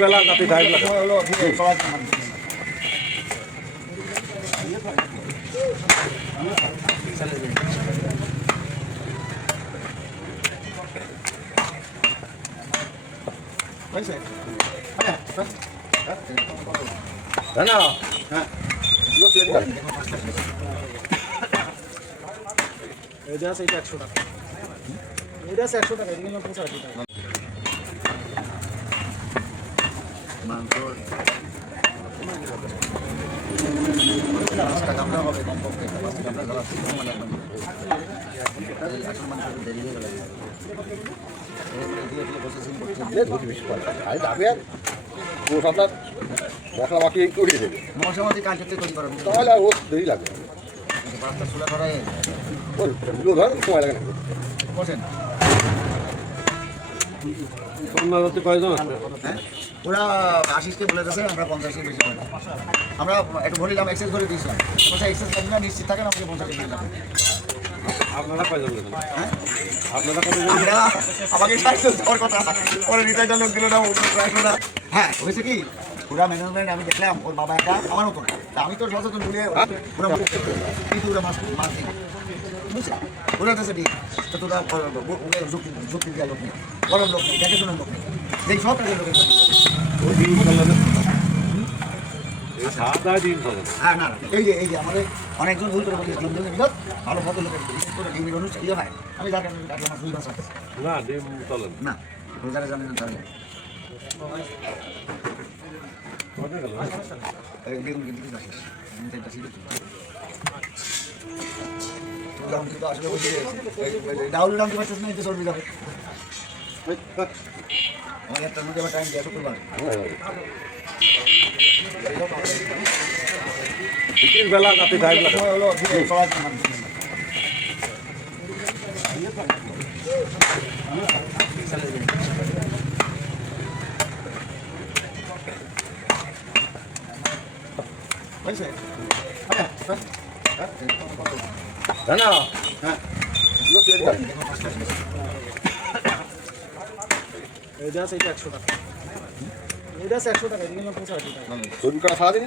বেলা রাতে টাইম লাগে হলো না হ্যাঁ এটা আছে, এটা 100 টাকা, এটা আছে 100 টাকা, এগুলো 85 টাকা। মাংস আমরা হবে কমপক্ষে আমরা জ্বালাচ্ছি মানে আসল মানুষ দেরি হয়ে গেল আপনার মশলা মাখিয়ে করিয়ে দেবে মশামাছি কাজ করতে তৈরি করা তাহলে আর ও দেরি লাগবে পাঁচটা চুলা করাই ওগুলো ধর সময় লাগে না বসেন কয়জন হ্যাঁ ওরা 80কে বলে দিয়েছে, আমরা 50-এর বেশি বলি। আমরা একটু বলিলাম এক্সেস করে দিয়েছিলাম, বলছে এক্সেস করবে না, নিশ্চিত থাকেন আমাকে 50 দিয়ে দিলাম। আপনারা কয়জন গেছেন হ্যাঁ আপনারা কতজন আমরা আমাকে 60 দেওয়ার কথা, ওরা রিটাইটা লোক দিল না, না। হ্যাঁ হয়েছে কি পুরা ম্যানেজমেন্ট আমি দেখলাম, ওর বাবা একটা আমার মতো তা আমি তো সচেতন বলে ওরা কিন্তু ওরা মাছ দিই বুঝছে ওরা কাছে দিই তো তোরা যুক্তি দেওয়া লোক নেই, গরম লোক নেই, দেখাশোনার লোক নেই, যেই সব কাজের লোকের হ্যাঁ না এই যে আমাদের অনেকজন ভুল করে বলি ডিম ডিমের বিরোধ ভালো ভদ্র লোকের বিশেষ করে ডিমের অনুষ্ঠান ইয়ে হয় আমি যার কারণে আমার দুই ভাষা না ডিম চলেন না রোজারে জানেন না তাহলে বেগুন কিন্তু ঠিক আছে আসলে ডাউল নাম কি পাচ্ছিস না এটা চর্বি যাবে আমার একটার মধ্যে আমার টাইম দিয়ে শুক্রবার বেলা রাতে টাইম লাগে হলো সবাই না হ্যাঁ এটা আছে, এটা 100 টাকা, এটা আছে 100 টাকা, এগুলো 85 টাকা। চর্বি কাটা সারাদিন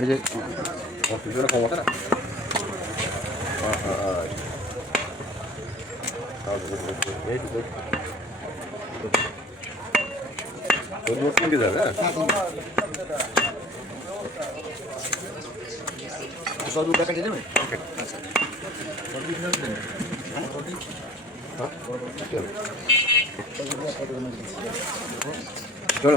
এই যে ক্ষমতা না সব টাকা দিয়ে দেবে চলো